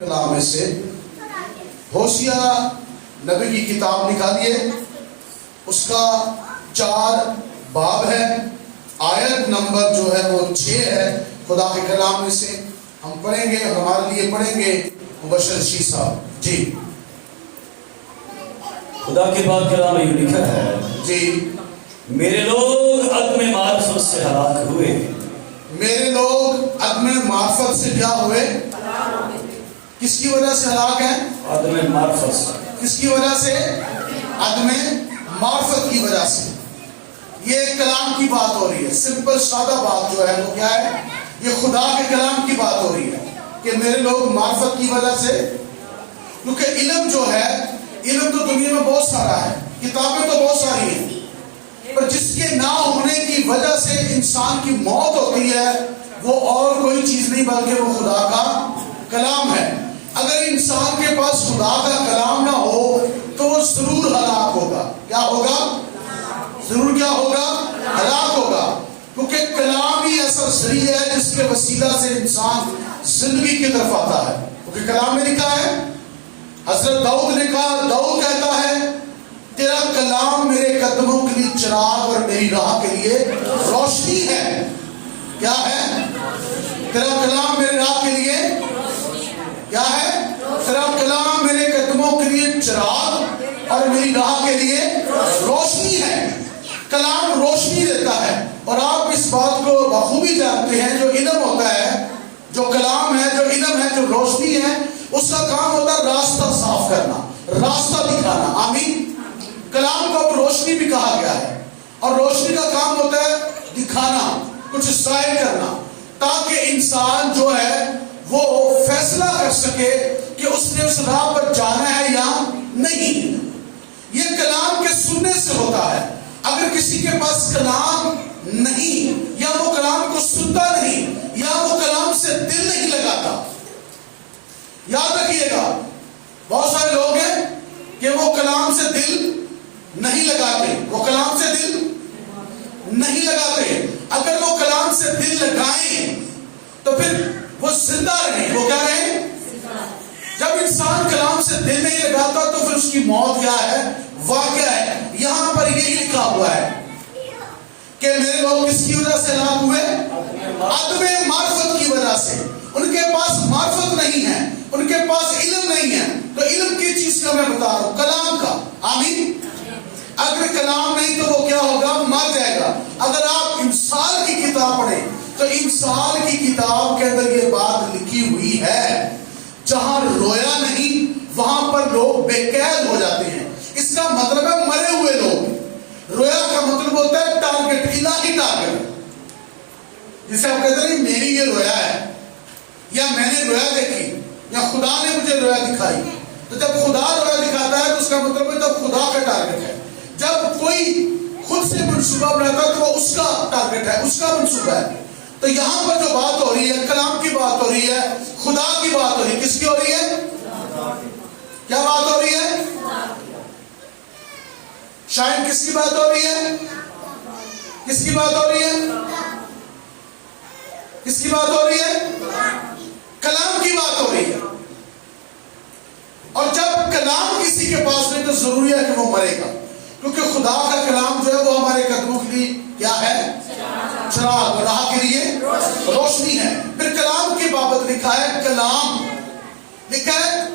کلام میں سے ہوشیہ نبی کی کتاب نکالیے، اس کا 4 باب ہے، آیت نمبر جو ہے وہ 6 ہے۔ خدا کے کلام میں سے ہم پڑھیں گے، ہمارے لیے پڑھیں گے مبشر شیخ صاحب جی۔ خدا کے پاک کلام میں یہ لکھا ہے جی، میرے لوگ عدم معرفت سے ہلاک ہوئے۔ میرے لوگ عدم معرفت سے کیا ہوئے؟ کس کی وجہ سے ہلاک ہیں؟ عدم معرفت سے۔ کس کی وجہ سے؟ عدم معرفت کی وجہ سے۔ یہ کلام کی بات ہو رہی ہے، سمپل سادہ بات جو ہے وہ کیا ہے؟ یہ خدا کے کلام کی بات ہو رہی ہے کہ میرے لوگ معرفت کی وجہ سے، کیونکہ علم جو ہے، علم تو دنیا میں بہت سارا ہے، کتابیں تو بہت ساری ہیں، پر جس کے نہ ہونے کی وجہ سے انسان کی موت ہوتی ہے وہ اور کوئی چیز نہیں بلکہ وہ خدا کا کلام ہے۔ اگر انسان کے پاس خدا کا کلام نہ ہو تو وہ ضرور ہلاک ہوگا۔ کیا ہوگا؟ ضرور کیا ہوگا؟ ہلاک ہوگا، کیونکہ کلام ہی ایسا ذریعہ ہے جس کے وسیلہ سے انسان زندگی کی طرف آتا ہے۔ کیونکہ کلام میں لکھا ہے، حضرت داؤد نے کہا، داؤد کہتا ہے تیرا کلام میرے قدموں کے لیے چراغ اور میری راہ کے لیے روشنی ہے۔ کیا ہے؟ تیرا کلام میرے راہ کے لیے کیا ہے؟ تیرا کلام میرے قدموں کے لیے چراغ اور میری راہ کے لیے روشنی ہے۔ کلام روشنی دیتا ہے، اور آپ اس بات کو بخوبی جانتے ہیں، جو علم ہوتا ہے، جو کلام ہے، جو علم ہے، جو روشنی ہے، اس کا کام ہوتا ہے راستہ صاف کرنا، راستہ دکھانا۔ آمین۔ کلام کو روشنی بھی کہا گیا ہے، اور روشنی کا کام ہوتا ہے دکھانا، کچھ ظاہر کرنا، تاکہ انسان جو ہے وہ فیصلہ کر سکے کہ اس نے اس راہ پر جانا ہے یا نہیں۔ یہ کلام کے سننے سے ہوتا ہے۔ اگر کسی کے پاس کلام نہیں، یا وہ کلام کو سنتا نہیں، یا وہ کلام سے دل نہیں لگاتا، یاد رکھیے گا بہت سارے لوگ ہیں کہ وہ کلام سے دل نہیں لگاتے، وہ کلام سے دل نہیں لگاتے۔ اگر وہ کلام سے دل لگائیں تو پھر وہ زندہ رہیں۔ وہ کیا رہیں؟ جب انسان کلام سے دل نہیں لگاتا تو پھر اس کی موت کیا ہے؟ واقعہ ہے۔ یہاں پر یہی لکھا ہوا ہے کہ میرے لوگ کس کی وجہ سے ہلاک ہوئے؟ عدم معرفت کی وجہ سے۔ ان کے پاس معرفت نہیں ہے، ان کے پاس علم نہیں ہے۔ تو علم کی چیز کا میں بتا رہا ہوں، کلام کا۔ آمین۔ اگر کلام نہیں تو وہ کیا ہوگا؟ مر جائے گا۔ اگر آپ امثال کی کتاب پڑھیں تو امثال کی کتاب کے اندر یہ بات لکھی ہوئی ہے، جہاں رویا نہیں وہاں پر لوگ بے قید ہو جاتے ہیں۔ اس کا مطلب ہے مرے ہوئے لوگ۔ رویا کا مطلب ہوتا ہے ٹارگٹ، الہی ٹارگٹ، جسے آپ کہتے ہیں میری یہ رویا ہے، یا میں نے رویا دیکھی، یا خدا نے مجھے رویا دکھائی۔ تو جب خدا رویا دکھاتا ہے تو اس کا مطلب ہے تب خدا کا ٹارگٹ ہے۔ جب کوئی خود سے منصوبہ بناتا ہے تو وہ اس کا ٹارگٹ ہے، اس کا منصوبہ ہے۔ تو یہاں پر جو بات ہو رہی ہے، کلام کی بات ہو رہی ہے، خدا کی بات ہو رہی ہے۔ کس کی ہو رہی ہے؟ کیا بات ہو رہی ہے؟ شاید کس کی بات ہو رہی ہے؟ کس کی بات ہو رہی ہے؟ کس کی بات ہو رہی ہے؟ کلام کی بات ہو رہی ہے۔ اور جب کلام کسی کے پاس نہیں تو ضروری ہے کہ وہ مرے گا، کیونکہ خدا کا کلام جو ہے وہ ہمارے قدموں کے لیے کیا ہے؟ چراغ، راہ کے لیے روشنی ہے۔ پھر کلام کی بابت لکھا ہے، کلام لکھا ہے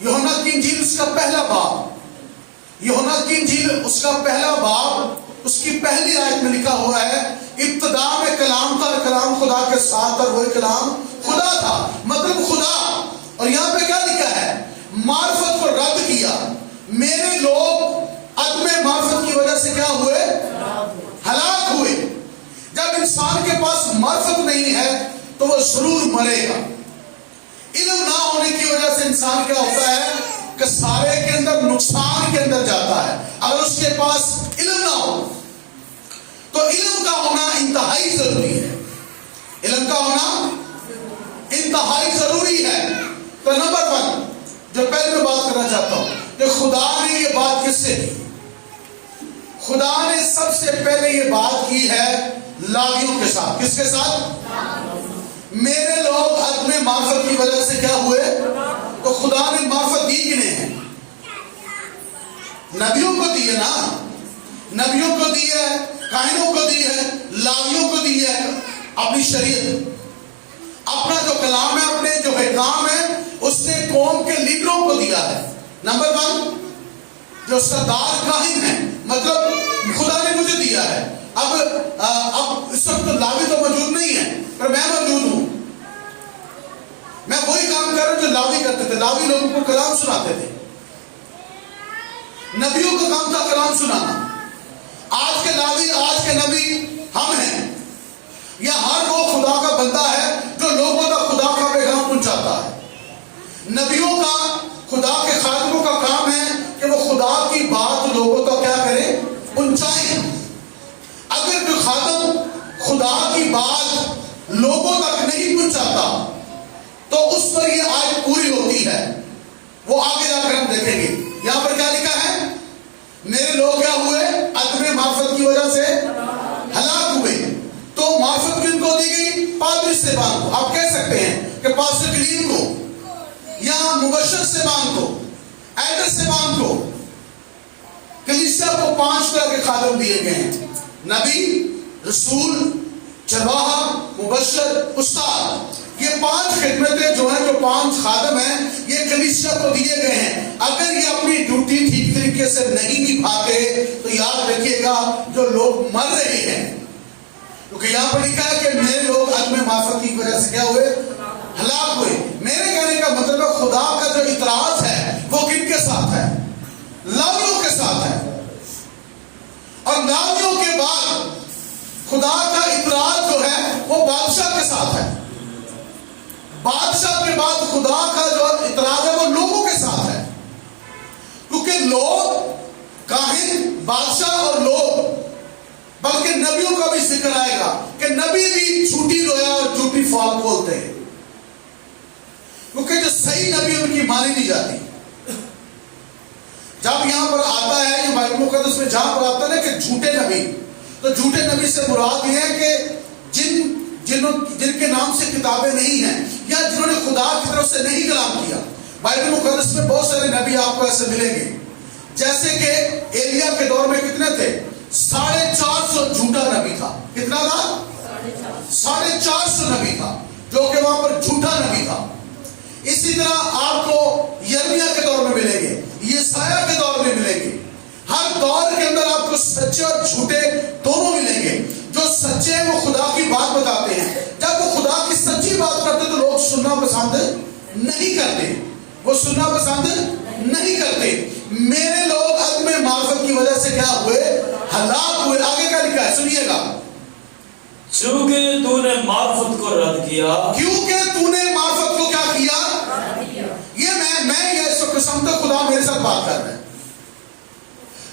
یوحنا کی انجیل اس کا پہلا باب، یوحنا کی انجیل اس کا پہلا باب، اس کی پہلی آیت میں لکھا ہوا ہے ابتدا میں کلام تھا اور کلام خدا کے ساتھ اور وہی کلام خدا تھا، مطلب خدا۔ اور یہاں پہ کیا لکھا ہے؟ معرفت کو رد کیا۔ میرے لوگ عدم معرفت کی وجہ سے کیا ہوئے؟ ہلاک ہوئے۔ جب انسان کے پاس معرفت نہیں ہے تو وہ ضرور مرے گا۔ علم نہ ہونے کی وجہ سے انسان کیا ہوتا ہے؟ کسارے کے اندر، نقصان کے اندر جاتا ہے۔ اگر اس کے پاس علم نہ ہو تو علم کا ہونا انتہائی ضروری ہے۔ علم کا ہونا انتہائی ضروری ہے۔ تو نمبر 1 جو پہلے میں بات کرنا چاہتا ہوں کہ خدا نے یہ بات کس سے کی؟ خدا نے سب سے پہلے یہ بات کی ہے لاویوں کے ساتھ۔ کس کے ساتھ؟ میرے لوگ عدم معرفت کی وجہ سے کیا ہوئے؟ تو خدا نے معرفت دی کنہیں ہیں؟ نبیوں کو دی ہے نا، نبیوں کو دی ہے، کاہنوں کو دی ہے، لاویوں کو دی ہے اپنی شریعت، اپنا جو کلام ہے، اپنے جو احکام ہے، اس نے قوم کے لیڈروں کو دیا ہے۔ نمبر 1 جو سردار کاہن ہیں، مطلب خدا نے مجھے دیا ہے۔ اب اس وقت تو لاوی تو موجود نہیں ہے، پر میں موجود ہوں، میں وہی کام کر رہا ہوں جو لاوی کرتے تھے۔ لاوی لوگوں کو کلام سناتے تھے، نبیوں کا کام تھا کلام سنانا۔ آج کے لاوی، آج کے نبی ہم ہیں، یا ہر وہ خدا کا بندہ ہے جو لوگوں تک خدا کا پیغام پہنچاتا ہے۔ نبیوں کا، خدا کے خادموں کا کام ہے کہ وہ خدا کی بات لوگوں تک کیا کرے؟ پہنچائیں۔ اگر کوئی خادم خدا کی بات لوگوں تک نہیں پہنچاتا تو اس پر یہ آیت پوری ہوتی ہے، وہ آگے جا کر ہم دیکھیں گے۔ یہاں پر کیا لکھا ہے؟ میرے لوگ کیا ہوئے؟ عدم معرفت کی وجہ سے ہلاک ہوئے۔ تو معرفت کن کو دی گئی؟ پادری صاحبان کو۔ آپ کہہ سکتے ہیں کہ پاسٹر کلیم کو، یا مبشر صاحبان کو، ایڈر صاحبان کو۔ کلیسیا کو 5 طرح کے خادم دیے گئے ہیں: نبی، رسول، چرواہا، مبشر، استاد۔ یہ 5 خدمتیں جو ہیں، جو 5 خادم ہیں، یہ کلیسیا کو دیے گئے ہیں۔ اگر یہ اپنی ڈیوٹی ٹھیک طریقے سے نہیں نبھاتے تو یاد رکھیے گا جو لوگ مر رہے ہیں، کیونکہ یہاں پر لکھا ہے کہ میرے لوگ عدم معرفت کی وجہ سے کیا ہوئے؟ ہلاک ہوئے۔ میرے کہنے کا مطلب ہے خدا کا جو اعتراض ہے وہ کن کے ساتھ ہے؟ لاویوں کے ساتھ ہے۔ اور لاویوں کے بعد خدا کا اعتراض جو ہے وہ بادشاہ کے ساتھ ہے۔ بادشاہ کے بعد خدا کا جو اعتراض ہے وہ لوگوں کے ساتھ ہے، کیونکہ لوگ، کاہن، بادشاہ اور لوگ، بلکہ نبیوں کا بھی ذکر آئے گا کہ نبی بھی جھوٹی رویا اور جھوٹی فال بولتے ہیں، کیونکہ جو صحیح نبی ان کی مانی نہیں جاتی۔ جب یہاں پر آتا ہے یہ بائبل مقدس میں جہاں پر آتا ہے کہ جھوٹے نبی، تو جھوٹے نبی سے مراد یہ ہے کہ جن کے نام سے کتابیں نہیں ہیں، یا جنہوں نے خدا کی طرف سے نہیں کلام کیا۔ بائبل مقدس میں بہت سارے نبی آپ کو ایسے ملیں گے، جیسے کہ ایلیا کے دور میں کتنے تھے؟ 450 جھوٹا نبی تھا۔ کتنا تھا؟ 450 نبی تھا، جو کہ وہاں پر جھوٹا نبی تھا۔ اسی طرح آپ کو یرمیا کے دور میں ملیں گے، یسایہ کے دور میں ملیں گے۔ ہر دور کے اندر آپ کو سچے اور جھوٹے دونوں ملیں گے۔ جو سچے ہیں وہ خدا کی بات بتاتے ہیں، جب وہ خدا کی سچی بات کرتے تو لوگ سننا پسند نہیں کرتے، وہ سننا پسند نہیں کرتے۔ میرے لوگ عدم معرفت کی وجہ سے کیا ہوئے؟ ہلاک ہوئے۔ آگے کیا لکھا ہے؟ سنیے گا۔ چونکہ تو نے معرفت کو رد کیا، کیونکہ تو نے معرفت کو کیا کیا؟ یہ میں اس وقت سمجھتا خدا میرے ساتھ بات کر رہا ہے،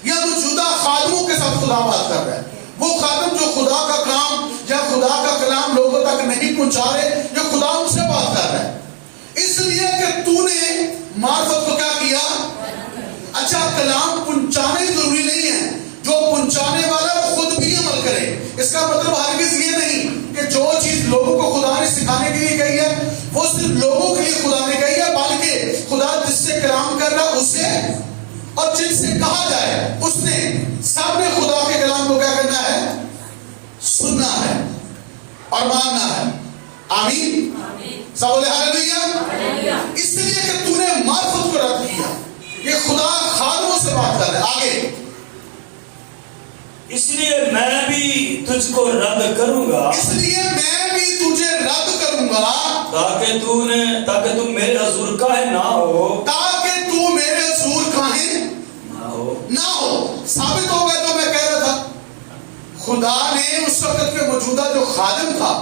یا موجودہ خادموں کے ساتھ خدا بات کر رہا ہے۔ وہ خادم جو خدا کا کام یا خدا کا کلام لوگوں تک نہیں پہنچا رہے، جو خدا ان سے بات کر رہا ہے، اس لیے کہ تو نے معرفت کو کیا کیا؟ اچھا، کلام پہنچانے ضروری نہیں ہے، جو پہنچانے والا وہ خود بھی عمل کرے۔ اس کا مطلب ہرگز یہ نہیں کہ جو چیز لوگوں کو خدا نے سکھانے کے لیے کہی ہے وہ صرف لوگوں کے لیے خدا نے کہی ہے، بلکہ خدا جس سے کلام کر رہا اسے اور جن سے کہا جائے اس نے، سب نے خدا کے کلام کو کیا کرنا ہے؟ سننا ہے اور ماننا ہے۔ آمین۔ سب بولے ہاللیلویا۔ اس لیے کہ تو نے معرفت کو رد کیا۔ یہ خدا خادموں سے بات کر رہا ہے۔ آگے، اس لیے میں بھی تجھ کو رد کروں گا، اس لیے میں بھی تجھے رد کروں گا، تاکہ تم میرے حضور کاہن نہ ہو، تاکہ تو میرے حضور کاہن نہ ہو۔ ثابت ہو گیا تو میں کہہ رہا تھا، خدا نے اس وقت کے موجودہ جو خادم تھا،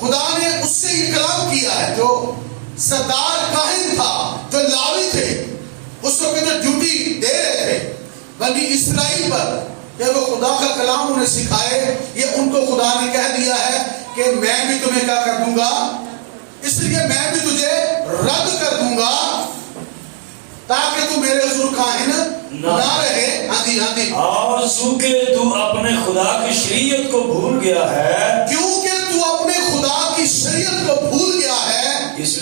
خدا نے اس سے یہ کلام کیا ہے۔ جو سردار کاہن تھا، جو لاوی تھے، اس وقت جو ڈیوٹی دے رہے تھے بنی اسرائیل پر کہ وہ خدا کا کلام انہیں سکھائے، یہ ان کو خدا نے کہہ دیا ہے کہ میں بھی تمہیں کیا کر دوں گا، اس لیے میں بھی تجھے رد کر دوں گا تاکہ تو میرے حضور کاہن نہ رہے۔ ہاں جی، اور چونکہ تو اپنے خدا کی شریعت کو بھول گیا ہے، کیونکہ تو اپنے خدا کی شریعت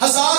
1000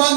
1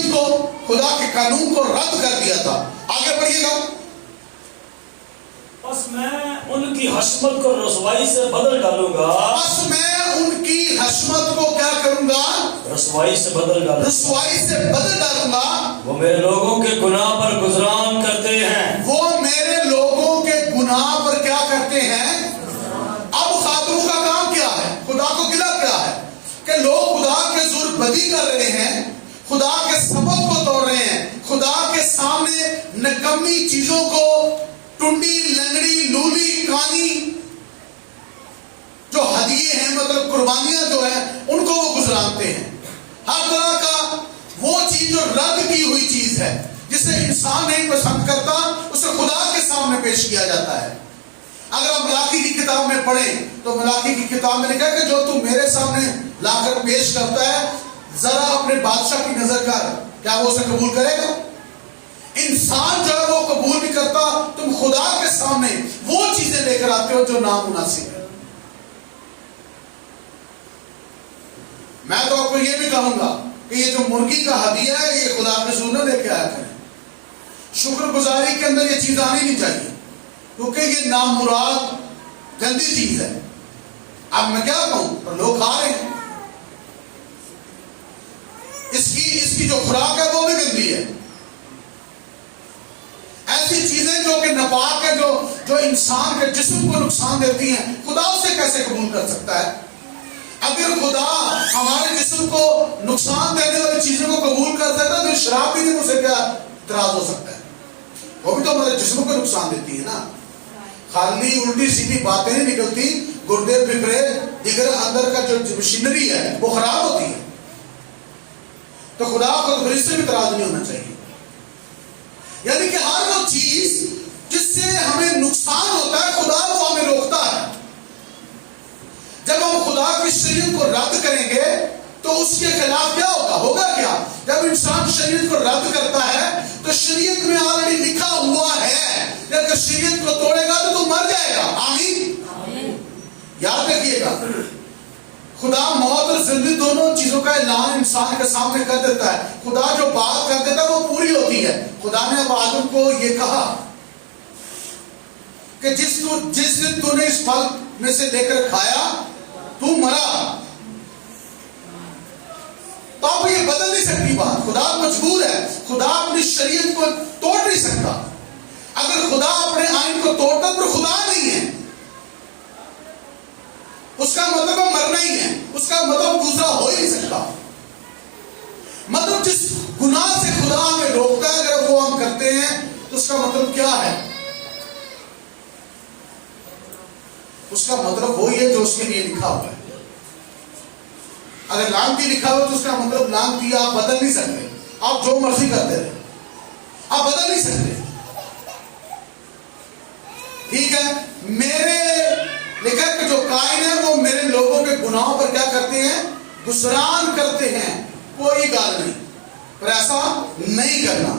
شریعت کو, خدا کے قانون کو رد کر دیا تھا. آگے پڑھیے گا. بس میں ان کی حشمت کو رسوائی سے بدل ڈالوں گا. بس میں ان کی حشمت کو کیا کروں گا؟ رسوائی سے بدل ڈالوں گا. رسوائی سے بدل ڈالوں گا. وہ میرے لوگوں کے گناہ پر گزران کرتے ہیں. وہ میرے لوگوں کے گناہ پر کیا کرتے ہیں؟ اب خاتموں کا کام کیا ہے؟ خدا کو گلا کیا ہے کہ لوگ خدا کے ظلم بدی کر رہے ہیں, خدا کے سبب کو توڑ رہے ہیں, خدا کے سامنے نکمی چیزوں کو, ٹنڈی, لنگڑی, لولی, کانی جو ہدیے ہیں, مطلب قربانیاں جو ہیں, ان کو وہ گزرانتے ہیں. ہر طرح کا وہ چیز جو رد کی ہوئی چیز ہے, جسے انسان نہیں پسند کرتا, اسے خدا کے سامنے پیش کیا جاتا ہے. اگر آپ ملاکی کی کتاب میں پڑھیں تو ملاکی کی کتاب میں لکھا ہے کہ جو تم میرے سامنے لا کر پیش کرتا ہے, ذرا اپنے بادشاہ کی نظر کر, کیا وہ اسے قبول کرے گا؟ انسان جو ہے وہ قبول نہیں کرتا. تم خدا کے سامنے وہ چیزیں لے کر آتے ہو جو نامناسب ہے. میں تو آپ کو یہ بھی کہوں گا کہ یہ جو مرغی کا ہدیہ ہے, یہ خدا کے رسول نے لے کے آیا کریں. شکر گزاری کے اندر یہ چیز آنی نہیں چاہیے, کیونکہ یہ نامراد گندی چیز ہے. اب میں کیا کہوں, پر لوگ کھا رہے ہیں. اس کی جو خوراک ہے وہ بھی گندی ہے. ایسی چیزیں جو کہ ناپاک ہے, جو انسان کے جسم کو نقصان دیتی ہیں, خدا اسے کیسے قبول کر سکتا ہے؟ اگر خدا ہمارے جسم کو نقصان دینے والی چیزوں کو قبول کر سکتا ہے, تو شراب پینے میں اسے کیا اعتراض ہو سکتا ہے؟ وہ بھی تو ہمارے جسم کو نقصان دیتی ہے نا. خالی الٹی سیدھی باتیں نہیں نکلتی, گردے پھپھڑے دیگر اندر کا جو مشینری ہے وہ خراب ہوتی ہے. تو خدا کو اس سے بھی اعتراض نہیں ہونا چاہیے. یعنی کہ ہر وہ چیز جس سے ہمیں نقصان ہوتا ہے, خدا وہ ہمیں روکتا ہے. جب ہم خدا کی شریعت کو رد کریں گے تو اس کے خلاف کیا ہوگا کیا؟ جب انسان شریعت کو رد کرتا ہے تو شریعت میں آلریڈی لکھا ہوا ہے کہ اگر شریعت کو توڑے گا تو مر جائے گا. آمین. یاد رکھیے گا, خدا موت اور زندگی دونوں چیزوں کا اعلان انسان کے سامنے کر دیتا ہے. خدا جو بات کر دیتا ہے وہ پوری ہوتی ہے. خدا نے اب آدم کو یہ کہا کہ جس دن تو نے اس پھل میں سے لے کر کھایا تو مرا. تو اب یہ بدل نہیں سکتی بات. خدا مجبور ہے, خدا اپنی شریعت کو توڑ نہیں سکتا. اگر خدا اپنے آئین کو توڑتا تو خدا نہیں ہے. اس کا مطلب مرنا ہی ہے, اس کا مطلب دوسرا ہو ہی نہیں سکتا. مطلب جس گناہ سے خدا ہمیں روکتا ہے, اگر وہ ہم کرتے ہیں تو اس کا مطلب کیا ہے؟ اس کا مطلب وہی ہے جو اس کے لیے لکھا ہوا ہے. اگر لعنتی لکھا ہوا تو اس کا مطلب لعنتی آپ بدل نہیں سکتے. آپ جو مرضی کرتے رہے, آپ بدل نہیں سکتے. ٹھیک ہے, میرے لکھا کہ جو کائن ہے وہ میرے لوگوں کے گناہوں پر کیا کرتے ہیں؟ گزران کرتے ہیں. کوئی گال نہیں, پر ایسا نہیں کرنا.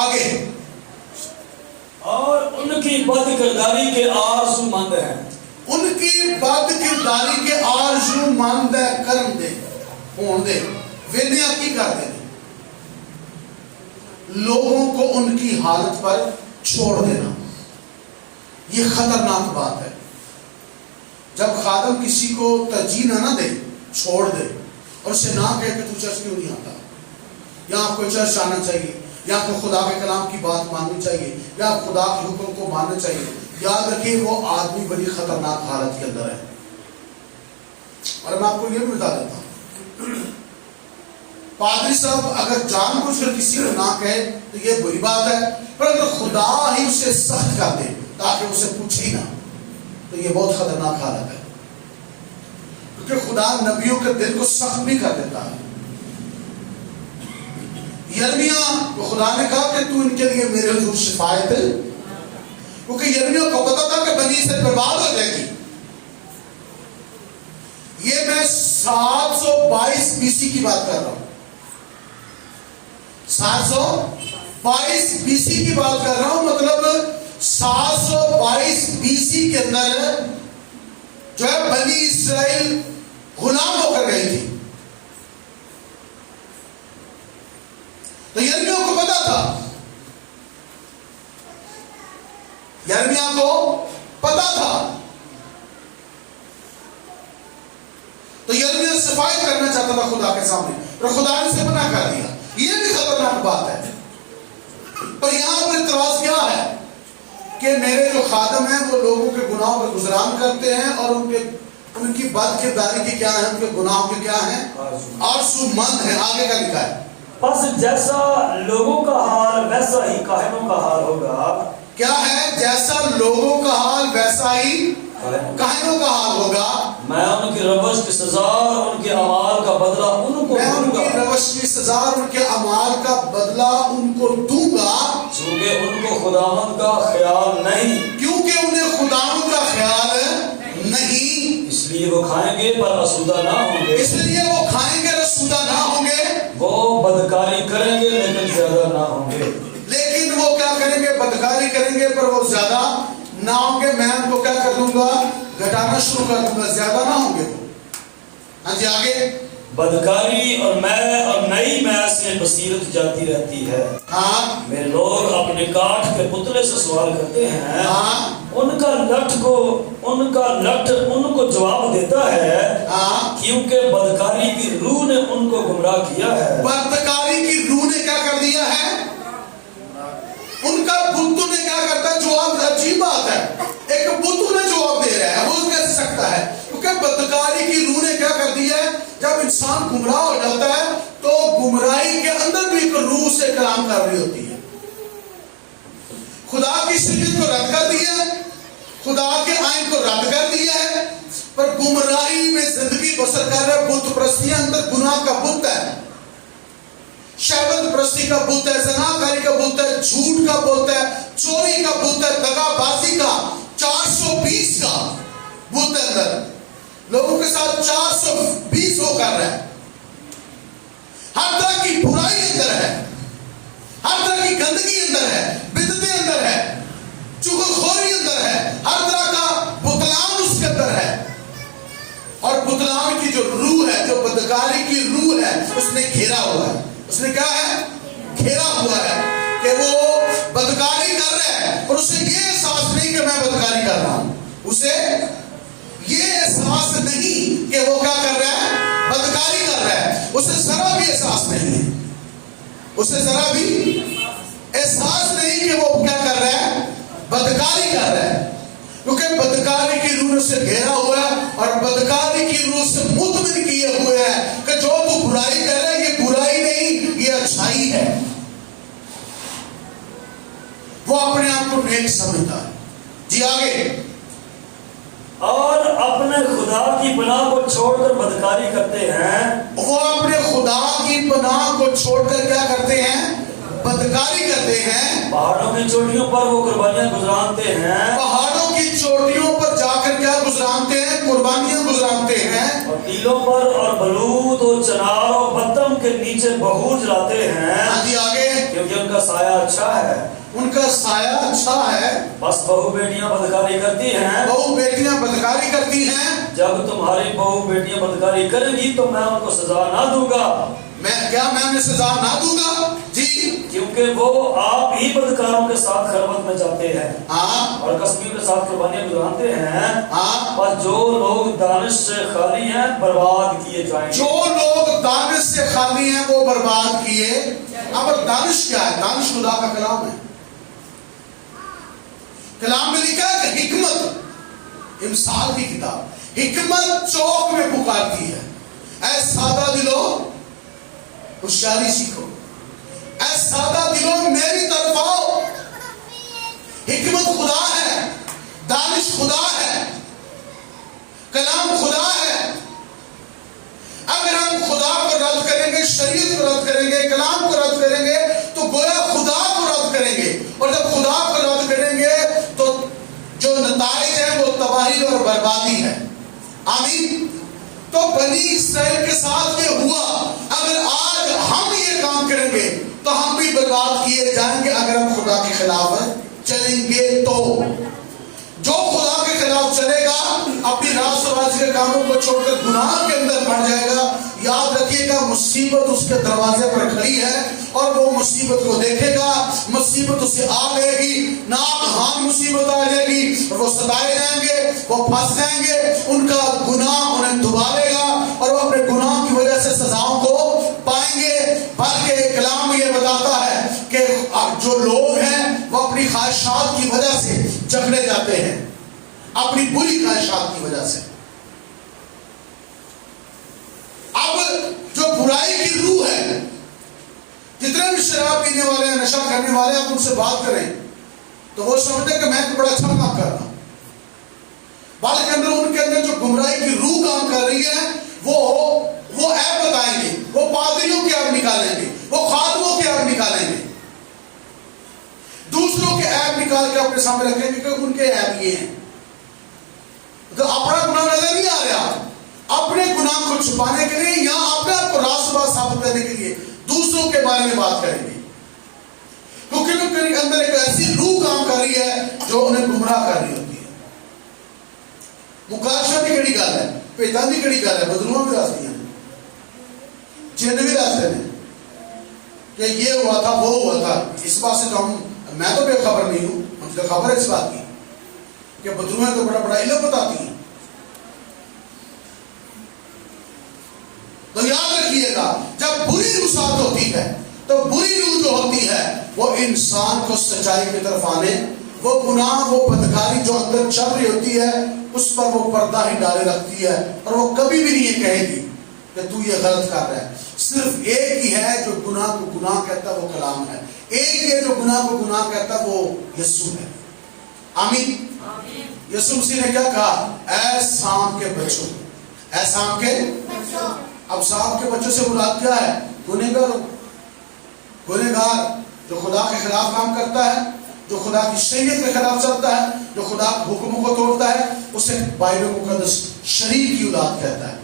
آگے, اور ان کی بد کرداری کے آرزو مند ہیں. ان کی بد کرداری کے آرزو مند ہے. کرم دے ہون دے ویدیا کی کر دے, لوگوں کو ان کی حالت پر چھوڑ دینا. یہ خطرناک بات ہے. جب خادم کسی کو ترجیح نہ دے, چھوڑ دے, اور اسے نہ کہے کہ تو چرچ کیوں نہیں آتا, یا آپ کو چرچ آنا چاہیے, یا آپ کو خدا کے کلام کی بات ماننی چاہیے, یا آپ خدا کے حکم کو ماننا چاہیے, یاد رکھیے وہ آدمی بڑی خطرناک حالت کے اندر ہے. اور میں آپ کو یہ بھی بتا دیتا ہوں, پادری صاحب اگر جان بوجھ کر کسی کو نہ کہے تو یہ بری بات ہے, پر اگر خدا ہی اسے سخت کر دے تاکہ اسے پوچھے ہی نہ, تو یہ بہت خطرناک حالت ہے. کیونکہ خدا نبیوں کے دل کو سخت بھی کر دیتا ہے. یرمیہ کو خدا نے کہا کہ تو ان کے لیے میرے حضور شفاعت ہے, کیونکہ یرمیہ کو پتا تھا کہ بنی اسرائیل برباد ہو جائے گی. یہ میں 722 BC کی بات کر رہا ہوں, 722 BC کی بات کر رہا ہوں. مطلب 722 BC کے اندر جو ہے بنی اسرائیل غلام ہو کر گئی تھی. تو یرمیہ کو پتا تھا، یرمیہ کو پتا تھا، تو یرمیہ صفائی کرنا چاہتا تھا خدا کے سامنے، اور خدا نے اسے منع کر دیا۔ یہ بھی خطرناک بات ہے۔ اور یہاں پر اعتراض کیا ہے کہ میرے جو خادم ہیں وہ لوگوں کے گناہوں پر گزران کرتے ہیں، اور ان کی بد کرداری کے کیا ہیں، ان کے گناہوں کے کیا ہیں، آرزو مند ہیں۔ آگے کا لکھا ہے، بس جیسا لوگوں کا حال ویسا ہی کاہنوں کا حال ہوگا۔ کیا ہے؟ جیسا لوگوں کا حال ویسا ہی کاہنوں کا حال ہوگا۔ میں ان کی روش کی سزا اور ان کے اعمال کا بدلہ ان کو میں ان دوں گا، کی روش کی سزا اور ان کے اعمال کا بدلہ ان کو دوں گا، چونکہ ان کو خداوند کا خیال نہیں، کیونکہ انہیں خداوند کا خیال نہیں، اس لیے وہ کھائیں گے پر آسودہ نہ ہوں گے، اس لیے وہ کھائیں گے رسودہ نہ ہوں گے، وہ بدکاری کریں گے لیکن زیادہ نہ ہوں گے۔ لیکن وہ کیا کریں گے؟ بدکاری کریں گے پر وہ زیادہ نہ ہوں گے۔ میں ان کو کیا کر دوں گا؟ گھٹانا شروع کر دوں گا، زیادہ نہ ہوں گے۔ ہاں جی آگے، بدکاری اور میں اور نئی میں سے بصیرت جاتی رہتی ہے۔ ہاں میرے لوگ اپنے کاٹھ کے پتلے سے سوال کرتے ہیں، ہاں ان کا لٹ ان کو جواب دیتا ہے، ہاں، کیونکہ بدکاری کی روح نے ان کو گمراہ کیا ہے۔ بدکاری کی روح نے کیا کر دیا ہے؟ ان کا بتوں نے کیا کرتا ہے؟ جواب، عجیب بات ہے، ایک بتوں نے جواب دے رہا ہے، وہ کیسے سکتا ہے؟ کیونکہ بدکاری کی روح نے کیا کر دیا ہے؟ جب انسان گمراہ ہو جاتا ہے تو گمراہی کے اندر بھی ایک روح سے کلام کر رہی ہوتی ہے۔ خدا کی شریعت کو رد کر دیا ہے، خدا کے آئین کو رد کر دیا ہے، پر گمراہی میں زندگی بسر کر رہا ہے۔ بت پرستی اندر گناہ کا بت ہے، شہوت پرستی کا بت ہے، زناکاری کا بت ہے، جھوٹ کا بت ہے، چوری کا بت ہے، دغا بازی کا 420 کا بت ہے، اندر لوگوں کے ساتھ 420 وہ کر رہا ہے۔ ہر طرح کی برائی اندر ہے، ہر طرح کی گندگی اندر ہے، بدعتیں اندر ہے، چغل خوری اندر ہے، ہر طرح کا بطلان اس کے اندر ہے۔ اور بطلان کی جو روح ہے، جو بدکاری کی روح ہے، اس نے گھیرا ہوا ہے۔ اس نے کیا ہے؟ گھیرا ہوا ہے کہ وہ بدکاری کر رہا ہے، اور اسے یہ احساس نہیں کہ میں بدکاری کر رہا ہوں، اسے یہ احساس نہیں کہ وہ کیا کر رہا ہے؟ بدکاری کر رہا ہے، اسے ذرا بھی احساس نہیں ہے، اسے ذرا بھی احساس نہیں کہ وہ کیا کر رہا ہے؟ بدکاری کر رہا ہے، کیونکہ بدکاری کی روح سے گھیرا ہوا ہے، اور بدکاری کی روح سے مطمئن کیے ہوئے ہیں کہ جو تو برائی کر رہا ہے، یہ برائی نہیں، یہ اچھائی ہے۔ وہ اپنے آپ کو نیک سمجھتا ہے۔ جی آگے، اور اپنے خدا کی پناہ کو چھوڑ کر بدکاری کرتے ہیں، وہ اپنے خدا کی پناہ کو چھوڑ کر کیا کرتے ہیں؟ بدکاری کرتے ہیں۔ پہاڑوں کی چوٹیوں پر وہ قربانیاں گزرانتے ہیں، پہاڑوں کی چوٹیوں پر جا کر کیا گزرانتے ہیں؟ قربانیاں گزرانتے ہیں۔ اور ٹیلوں پر اور بلوط اور چنار اور بتم کے نیچے بخور جلاتے ہیں، ہاں جی آگے، کیونکہ ان کا سایہ اچھا ہے۔ ان کا سایہ اچھا ہے۔ بس بہو بیٹیاں بدکاری کرتی ہیں، بہو بیٹیاں بدکاری کرتی ہیں۔ جب تمہاری بہو بیٹیاں بدکاری کریں گی تو میں ان کو سزا نہ دوں گا۔ میں انہیں سزا نہ دوں گا؟ جی، کیونکہ وہ آپ ہی بدکاروں کے ساتھ خلوت میں جاتے ہیں ہاں اور کسبیوں کے ساتھ قربانیاں گزرانتے ہیں، ہاں، پر جو لوگ دانش سے خالی ہیں برباد کیے جائیں گے۔ جو لوگ دانش سے خالی ہیں وہ برباد کیے۔ اب دانش کیا ہے؟ دانش خدا کا کلام ہے۔ کلام میں لکھا ہے کہ حکمت، امثال کی کتاب، حکمت چوک میں پکارتی ہے، اے سادہ دلو ہوشیاری سیکھو، اے سادہ دلو میری طرف آؤ۔ حکمت خدا ہے، دانش خدا ہے، کلام خدا ہے۔ اگر ہم خدا کو رد کریں گے، شریعت کو رد کریں گے، کلام کو رد کریں گے، تو گویا خدا کو رد کریں گے، اور جب خدا کو رد کریں گے تو جو نتائج ہیں وہ تباہی اور بربادی ہے۔ آمین۔ تو بنی اسرائیل کے ساتھ یہ ہوا، اگر آج ہم یہ کام کریں گے تو ہم بھی برباد کیے جائیں گے۔ اگر ہم خدا کے خلاف چلیں گے تو جو خدا کے خلاف چلے گا اپنی راست و بازی کے کاموں کو چھوڑ کر گناہ کے اندر پڑ جائے گا، یاد رکھیے گا مصیبت اس کے دروازے پر کھڑی ہے اور وہ مصیبت کو دیکھے گا، مصیبت اسے آ گئے گی، ناگہان مصیبت آ جائے گی اور وہ ستائے جائیں گے، وہ پھنس جائیں گے، ان کا گناہ انہیں دبالے گا اور وہ اپنے گناہ کی وجہ سے سزاؤں کو پائیں گے۔ بلکہ کلام یہ بتاتا ہے کہ جو لوگ ہیں وہ اپنی خواہشات کی وجہ سے جکڑے جاتے ہیں، اپنی بری خواہشات کی وجہ سے۔ اب جو برائی کی روح ہے، جتنے بھی شراب پینے والے ہیں، نشہ کرنے والے ہیں، آپ ان سے بات کریں تو وہ سمجھتے ہیں کہ میں تو بڑا اچھا کام کر رہا ہوں، بلکہ ان کے اندر جو گمراہی کی روح کام کر رہی ہے وہ عیب بتائیں گے، وہ پادریوں کے عیب نکالیں گے، وہ خادموں کے عیب نکالیں گے، دوسروں کے عیب نکال کے اپنے سامنے رکھیں گے کہ ان کے عیب یہ ہیں۔ تو اپنا گناہ نظر نہیں آ رہا، اپنے گناہ کو چھپانے کے لیے یا اپنے آپ کو راست بات ثابت کرنے کے لیے دوسروں کے بارے میں بات کریں گے، کیونکہ ان کے اندر ایک ایسی روح کام کر رہی ہے جو انہیں گمراہ کر رہی ہوتی ہے۔ مکاشفہ بھی کڑی گل ہے، پیتان بھی کڑی گل ہے، بدلوان بھی راستے ہیں، جن بھی راستے ہیں کہ یہ ہوا تھا وہ ہوا تھا۔ اس بات سے تو میں تو بے خبر نہیں ہوں، مجھے خبر ہے اس بات کی کہ بدلوان تو بڑا بڑا علم بتاتی ہیں۔ تو یاد رکھیے گا جب بری روح ساتھ ہوتی ہے تو بری روح جو ہوتی ہے وہ انسان کو سچائی کی طرف آنے، وہ گناہ، وہ بدکاری جو اندر چل رہی ہوتی ہے اس پر وہ پردہ ہی ڈالے رکھتی ہے، اور وہ کبھی بھی نہیں یہ کہے گی کہ تو یہ غلط کر رہا ہے۔ صرف ایک ہی ہے جو گناہ کو گناہ کہتا ہے، وہ کلام ہے۔ ایک ہی ہے جو گناہ کو گناہ کہتا ہے، وہ یسوع ہے۔ آمین۔ یسوع مسیح نے کیا کہا؟ اے سام کے بچوں، اے سام کے بچوں۔ اب سام کے بچوں سے مراد کیا ہے؟ گنہگار جو خدا کے خلاف کام کرتا ہے، جو خدا کی شریعت کے خلاف چلتا ہے، جو خدا کے حکموں کو توڑتا ہے، اسے بائبل مقدس شریر کی اولاد کہتا ہے۔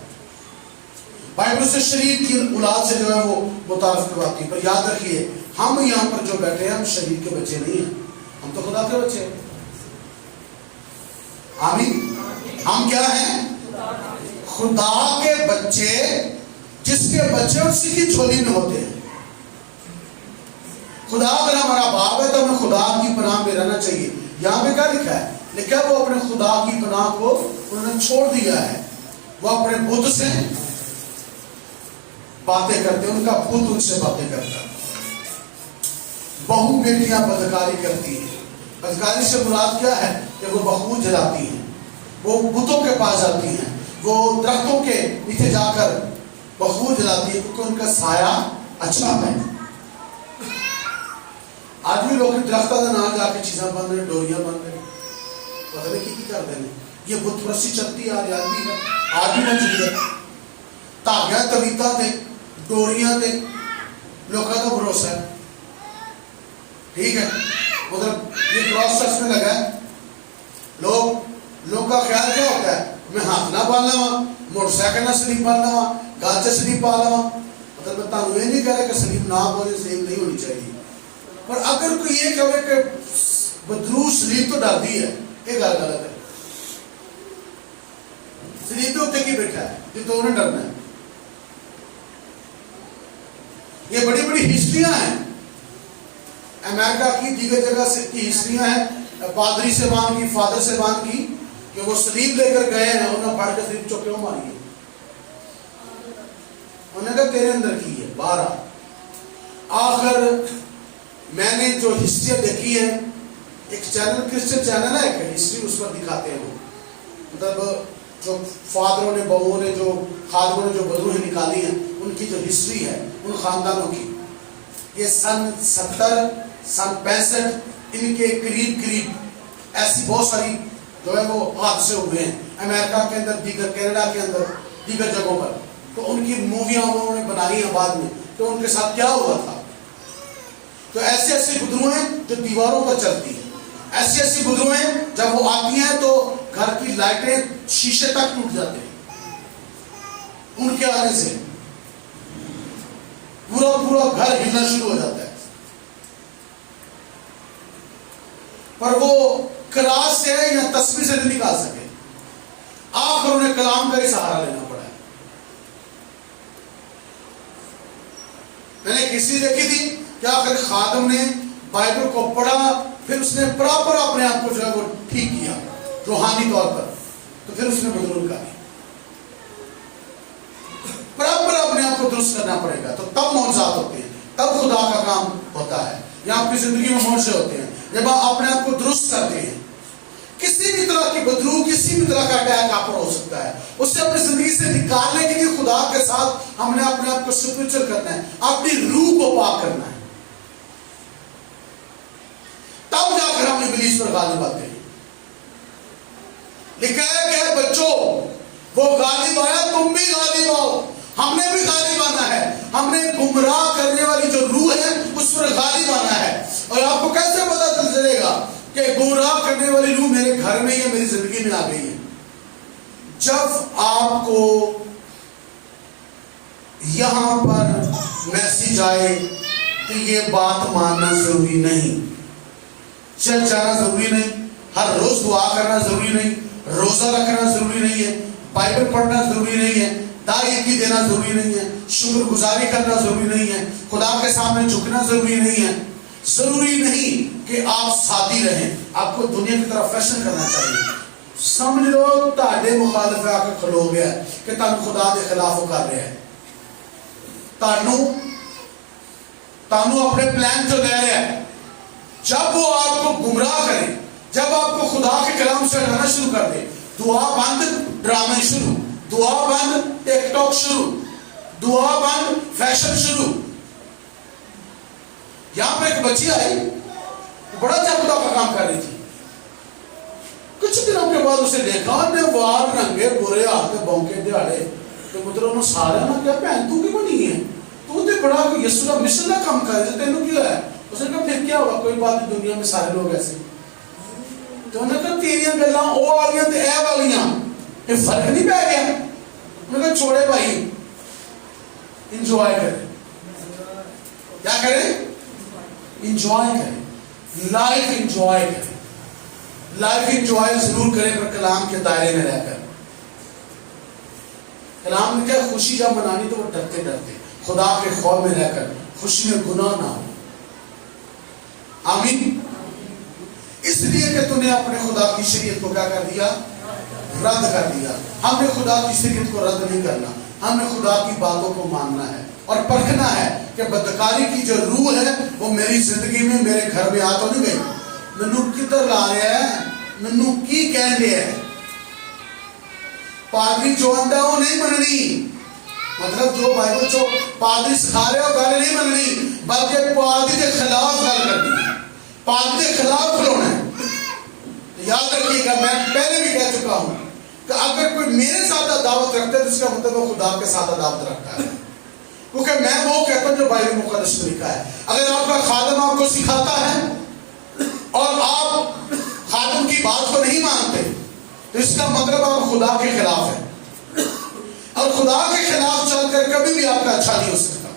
بائبل سے شریر کی اولاد سے جو ہے وہ متعارف کرواتی ہے۔ پر یاد رکھیے ہم یہاں پر جو بیٹھے ہیں ہم شریر کے بچے نہیں ہیں، ہم تو خدا کے بچے ہیں۔ آمین۔ ہم کیا ہیں؟ خدا کے بچے، جس کے بچے اسی کی جھولی میں ہوتے ہیں۔ خدا اگر ہمارا باپ ہے تو ہمیں خدا کی پناہ میں رہنا چاہیے۔ یہاں پہ کیا لکھا ہے؟ لکھا ہے وہ اپنے خدا کی پناہ کو انہوں نے چھوڑ دیا ہے، وہ اپنے بت سے باتیں کرتے ہیں، ان کا بت ان سے باتیں کرتا ہے۔ بہو بیٹیاں بدکاری کرتی ہیں۔ بدکاری سے مراد کیا ہے؟ کہ وہ بخور جلاتی ہیں، وہ بتوں کے پاس جاتی ہیں، وہ درختوں کے نیچے جا کر بخور جلاتی ہے کیونکہ ان کا سایہ اچھا ہے۔ آج بھی لوگ درختوں کے نام جا کے چیزاں بن رہے، ڈوریاں بن رہے، پتہ نہیں کی کر دیں۔ یہ بت پرستی چلتی آ رہی ہے، آج بھی نہ چلی ہے۔ تاغیاں تویتا تھے، ڈوریاں تھے، لوگوں کا بھروسہ ہے، ٹھیک ہے۔ مطلب یہ کراس سیکس میں لگا ہے، لوگ کا خیال کیا ہوتا ہے؟ میں ہاتھ نہ پال لوا، موٹر سائیکل نہ سلیپ پال لوا، گاہ سے سلیپ پال لوا۔ مطلب میں تعلق یہ نہیں کہہ رہا کہ سلیپ نہ بولے، سلیپ نہیں ہونی چاہیے، پر اگر کوئی یہ کہے کہ بدرو سلیپ تو ڈالتی ہے، یہ گل غلط ہے۔ سلیپ تو اتنے کی بیٹھا ہے یہ تو انہیں ڈرنا ہے۔ یہ بڑی بڑی ہسٹریاں ہیں، امریکہ کی دیگر جگہ سے کی ہسٹریاں ہیں، پادری سے مان کی، فادر سے مان کی، کہ وہ سلیپ لے کر گئے ہیں، انہوں نے پڑھ کے سلیپ چوکے ماری ہے، انہوں نے کہا تیرے اندر کی ہے باہر آ۔ آخر میں نے جو ہسٹری دیکھی ہے، ایک چینل کرسچن چینل ہے، ایک ہسٹری اس پر دکھاتے ہیں، وہ مطلب جو فادروں نے، بہوؤں نے، جو خادموں نے جو بدروہیں نکالی ہیں، ان کی جو ہسٹری ہے ان خاندانوں کی، یہ سن 70 سن 65 ان کے قریب ایسی بہت ساری جو ہے وہ حادثے ہوئے ہیں امریکہ کے اندر، دیگر کینیڈا کے اندر، دیگر جگہوں پر۔ تو ان کی موویاں انہوں نے بنائی ہیں بعد میں کہ ان کے ساتھ کیا ہوا تھا۔ تو ایسی ایسی بدروہیں جو دیواروں پر چلتی ہیں، ایسی ایسی بدروہیں جب وہ آتی ہیں تو گھر کی لائٹیں شیشے تک ٹوٹ جاتے ہیں ان کے آنے سے، پورا گھر ہلنا شروع ہو جاتا ہے۔ پر وہ کلاس سے یا تصویر سے نہیں نکال سکے، آخر انہیں کلام کا ہی سہارا لینا پڑا ہے۔ میں نے کسی دیکھی تھی کہ آخر خادم نے بائبل کو پڑھا، پھر اس نے پراپر اپنے آپ کو جو ہے وہ ٹھیک کیا روحانی طور پر، تو پھر اس نے بدلون کر دی. پراپر اپنے آپ کو درست کرنا پڑے گا، تو تب معجزات ہوتے ہیں، تب خدا کا کام ہوتا ہے. یا آپ کی زندگی میں معجزے ہوتے ہیں جب آپ اپنے آپ کو درست کرتے ہیں. کسی بھی طرح کی بدلو، کسی بھی طرح کا اٹیک آپ پر ہو سکتا ہے، اس سے اپنی زندگی سے نکالنے کے لیے خدا کے ساتھ ہم نے اپنے آپ کو سپریچر کرنا ہے، اپنی روح کو پاک کرنا ہے، تب جا کر ہم ابلیس پر غالب آتے ہیں. لکھا ہے کہ بچوں وہ غالب آیا، تم بھی غالب آؤ. ہم نے بھی غالب آنا ہے، ہم نے گمراہ کرنے والی جو روح ہے اس پر غالب آنا ہے. اور آپ کو کیسے پتا چلے گا کہ گمراہ کرنے والی روح میرے گھر میں یا میری زندگی میں آ گئی ہے؟ جب آپ کو یہاں پر میسج آئے کہ یہ بات ماننا ضروری نہیں، چل جانا ضروری نہیں، ہر روز دعا کرنا ضروری نہیں، روزہ رکھنا ضروری نہیں ہے، بائبل پڑھنا ضروری نہیں ہے، داعیگی دینا ضروری نہیں ہے، شکر گزاری کرنا ضروری نہیں ہے، خدا کے سامنے جھکنا ضروری نہیں ہے. ضروری نہیں کہ آپ سادی رہیں، آپ کو دنیا کی طرف فیشن کرنا چاہیے. سمجھ لو تاڑے مخالف آ کے کھلو گیا کہ تن خدا کے خلاف کر رہے ہیں، تانو اپنے پلان جو دے رہے ہیں. جب وہ آپ کو گمراہ کرے، جب آپ کو خدا کے کلام سے ہٹانا شروع کر دے، دعا بند ڈرامے شروع، دعا بند ٹک ٹاک شروع، دعا بند فیشن شروع. یہاں پہ ایک بچی آئی، بڑا اچھا خدا کا کام کر رہی تھی. کچھ دنوں کے بعد اسے دیکھا، نے وار رنگے برے آتے بونکے دیاڑے، تو مطلب انہوں سارا نہ کیا پہن تو کی بنی ہے، تو تے بڑا یسوع کا مشن کا کام کر رہے تینوں کیا ہے؟ اس نے کہا پھر کیا ہوا، کوئی بات نہیں، دنیا میں سارے لوگ ایسے. تو انہوں نے کہا تیریاں گلاں او والیاں تے اے والیاں، یہ فرق نہیں پہ گیا؟ انہوں نے کہا چھوڑے بھائی، انجوائے کریں. کیا کریں؟ انجوائے کریں، لائف انجوائے کریں. لائف انجوائے ضرور کریں پر کلام کے دائرے میں رہ کر. کلام نے کیا خوشی جب منانی تو وہ ڈرتے ڈرتے خدا کے خوف میں رہ کر، خوشی میں گناہ نہ ہو. آمین. اس لیے کہ تو نے اپنے خدا کی شریعت کو کیا کر دیا؟ رد کر دیا. ہم نے خدا کی شریعت کو رد نہیں کرنا، ہم نے خدا کی باتوں کو ماننا ہے اور پرکھنا ہے کہ بدکاری کی جو روح ہے وہ میری زندگی میں، میرے گھر میں آ تو نہیں گئی. منو کدھر لا رہا ہے، منو کی کہہ رہا ہے. پادری جو آندا وہ نہیں مننی، مطلب جو بائبل جو پادری سکھا رہے ہو گل نہیں مننی، بلکہ پادری کے خلاف گل کرنی ہے، پادری کے خلاف کھلونا ہے. یاد رکھیے گا، میں پہلے بھی کہہ چکا ہوں کہ اگر کوئی میرے ساتھ دعوت رکھتا ہے تو اس کا مطلب وہ خدا کے ساتھ دعوت رکھتا ہے، کیونکہ میں وہ کہتا ہوں جو بائبل مقدس میں لکھا ہے. اگر آپ کا خادم آپ کو سکھاتا ہے اور آپ خادم کی بات کو نہیں مانتے تو اس کا مطلب آپ خدا کے خلاف ہیں، اور خدا کے خلاف چل کر کبھی بھی آپ کا اچھا نہیں ہو سکتا.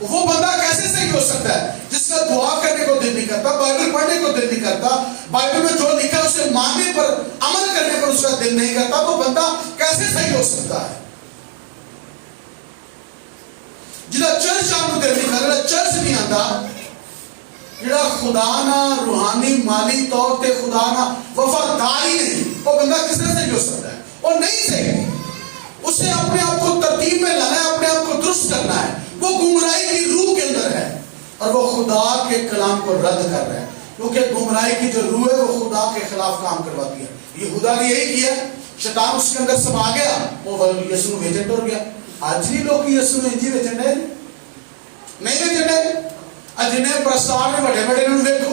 وہ بندہ کیسے صحیح ہو سکتا ہے جس کا دعا کرنے کو دل نہیں کرتا، بائبل پڑھنے کو دل نہیں کرتا، بائبل میں جو لکھا ہے اسے ماننے پر، عمل کرنے پر اس کا دل نہیں کرتا؟ وہ بندہ کیسے صحیح ہو سکتا ہے؟ جہاں چرچ آپ کو دل نہیں کرتا، چرچ نہیں آتا، جہاں خدا نہ روحانی مالی طور پہ خدا نہ وفاداری نہیں، وہ بندہ کس طرح صحیح ہو سکتا ہے؟ اور نہیں صحیح. اسے اپنے آپ کو ترتیب میں لانا ہے، اپنے آپ کو درست کرنا ہے. وہ گمراہی کی روح کے اندر ہے اور وہ خدا کے کلام کو رد کر رہا ہے، کیونکہ گمراہی کی جو روح ہے وہ خدا کے خلاف کام کرواتی ہے. یہ خدا نے یہی کیا، شیطان اس کے اندر سما گیا، وہ یسوع ویچن ٹر گیا. آج بھی لوگ یسوع میں انجی ویچن رہے نہیں ویچن رہے. جنہیں پرستار میں بڑے بڑے انہوں دیکھو،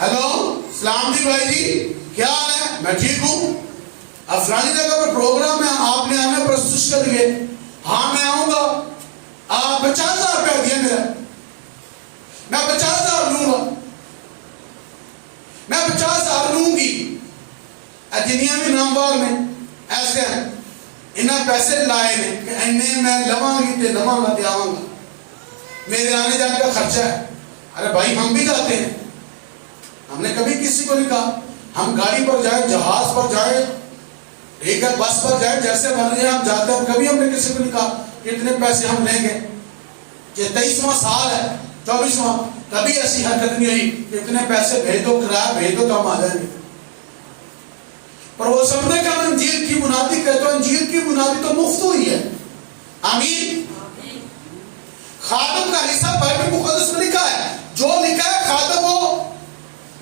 ہیلو سلام جی بھائی جی کیا حال ہے، میں ٹھیک ہوں. اب فلانی جگہ پر پروگرام ہے، آپ نے ہمیں پرستش کر دیے. ہاں میں آؤں گا، آپ 50,000 روپیہ دیا میرا، میں 50,000 لوں گا، میں 50,000 لوں گی. دنیا میں ناموار میں ایسے ہیں، انہیں پیسے لائے نے کہ انہیں میں لواں گی تے لواں گا تے آواں گا، میرے آنے جانے کا خرچہ ہے. ارے بھائی ہم بھی جاتے ہیں، ہم نے کبھی کسی کو نہیں کہا ہم گاڑی پر جائیں، جہاز پر جائیں، ایک بس پر جائیں، جیسے مرضی ہم جاتے ہیں. کبھی ہم نے کسی کو نہیں کہا اتنے پیسے ہم لیں گے، یہ 23واں سال ہے 24واں، کبھی ایسی حرکت نہیں ہوئی کہ اتنے پیسے بھیج دو، کرایہ بھیج دو تو ہم آ جائیں گے۔ پر وہ سمجھنے کا انجیل کی بنیادی کہتے ہیں، انجیل کی بنیادی تو مفت ہوئی ہے۔ آمین۔ خادم کا حصہ بائبل مقدس میں لکھا ہے، جو لکھا ہے خادم وہ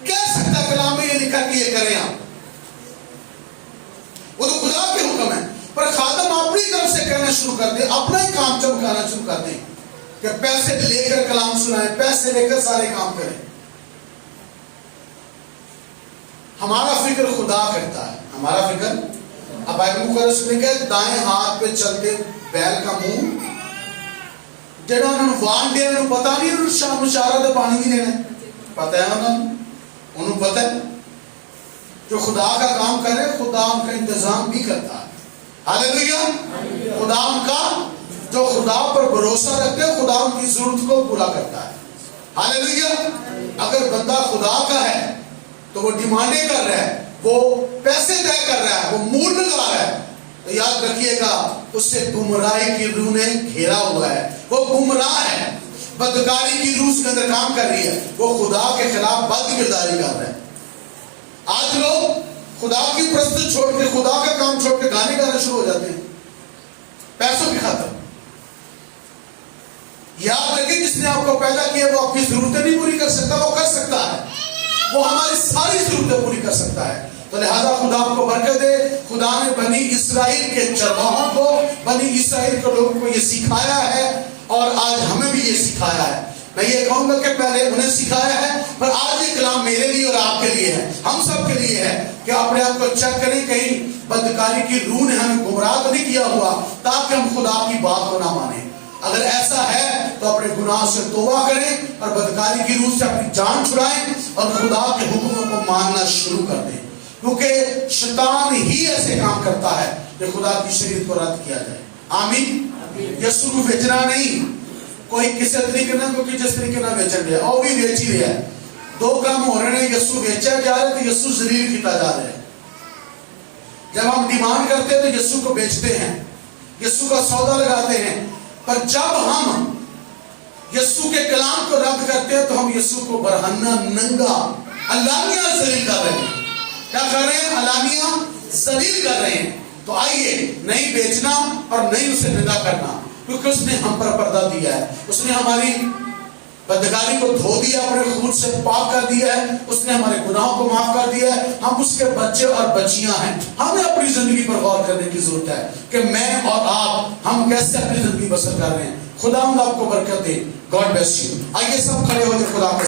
کہہ سکتا ہے کلام میں یہ لکھا کہ یہ کریں آپ، وہ تو خدا کے حکم ہے، پر خادم اپنی طرف سے کہنا شروع کر دے، اپنا ہی کام چمکانا شروع کر دیں کہ پیسے لے کر کلام سنائیں، پیسے لے کر سارے کام کریں۔ ہمارا فکر خدا کرتا ہے، ہمارا فکر، اب بائبل مقدس میں لکھا ہے دائیں ہاتھ پہ چلتے بیل کا منہ، جڑا انہوں نے وان دیا، انہوں پتا نہیں انہوں مشارہ دے پانی نہیں دینا، پتہ ہے انہوں پتہ ہے، جو خدا کا کام کرے خدا ان کا انتظام بھی کرتا ہے۔ ہاللیلویہ۔ خدا ان کا، جو خدا پر بھروسہ رکھتے ہیں خدا ان کی ضرورت کو پورا کرتا ہے۔ ہاللیلویہ۔ اگر بندہ خدا کا ہے تو وہ ڈیمانڈیں کر رہا ہے، وہ پیسے طے کر رہا ہے، وہ مول لگا رہا ہے، تو یاد رکھیے گا اس سے گمراہی کی روح نے گھیرا ہوا ہے، وہ گمراہ ہے، بدکاری کی روح اس کے اندر کام کر رہی ہے، وہ خدا کے خلاف بد کرداری کر رہا ہے۔ آج لوگ خدا کی پرست چھوڑ کے، خدا کا کام چھوڑ کے گانے گانا شروع ہو جاتے ہیں پیسوں کی خاطر۔ یاد رکھیں جس نے آپ کو پیدا کیا وہ آپ کی ضرورتیں نہیں پوری کر سکتا، وہ کر سکتا ہے، وہ ہماری ساری ضرورتیں پوری کر سکتا ہے۔ تو لہذا خدا آپ کو برکت دے۔ خدا نے بنی اسرائیل کے چرواہوں کو، بنی اسرائیل کے لوگوں کو یہ سکھایا ہے، اور آج ہمیں بھی یہ سکھایا ہے۔ میں یہ کہوں گا کہ پہلے انہیں سکھایا ہے، پر آج یہ کلام میرے لیے اور آپ کے لیے ہے، ہم سب کے لیے ہے کہ اپنے آپ کو چیک کریں کہیں بدکاری کی روح نے ہمیں گمراہ تو نہیں کیا ہوا تاکہ ہم خدا کی بات کو نہ مانیں۔ اگر ایسا ہے تو اپنے گناہ سے توبہ کریں اور بدکاری کی روح سے اپنی جان چھڑائیں اور خدا کے حکموں کو ماننا شروع کر دیں، کیونکہ شیطان ہی ایسے کام کرتا ہے کہ خدا کی شریعت کو رد کیا جائے۔ آمین۔ یسوع کو بیچنا نہیں، کوئی کسی طریقے نہ کوئی جس طریقے نہ بیچن دیا، اور بھی بیچ ہی رہا ہے۔ دو کام ہو رہے ہیں، یسوع بیچا جا رہا ہے تو یسوع ذلیل کیتا جا رہا ہے۔ جب ہم ڈیمانڈ کرتے ہیں تو یسوع کو بیچتے ہیں، یسوع کا سودا لگاتے ہیں، پر جب ہم یسوع کے کلام کو رد کرتے ہیں تو ہم یسوع کو برہنہ، ننگا، علانیہ ذلیل کر رہے ہیں۔ کیا کر رہے ہیں؟ علانیہ ذلیل کر رہے ہیں۔ تو آئیے نہیں بیچنا اور نہیں اسے ننگا کرنا، کیونکہ اس نے ہم پر پردہ دیا ہے، اس نے ہماری بدکاری کو دھو دیا، اپنے خون سے پاک کر دیا ہے، اس نے ہمارے گناہوں کو معاف کر دیا ہے، ہم اس کے بچے اور بچیاں ہیں۔ ہمیں اپنی زندگی پر غور کرنے کی ضرورت ہے کہ میں اور آپ ہم کیسے اپنی زندگی بسر کر رہے ہیں۔ خدا آپ کو برکت دے۔ God bless you. آئیے سب کھڑے ہو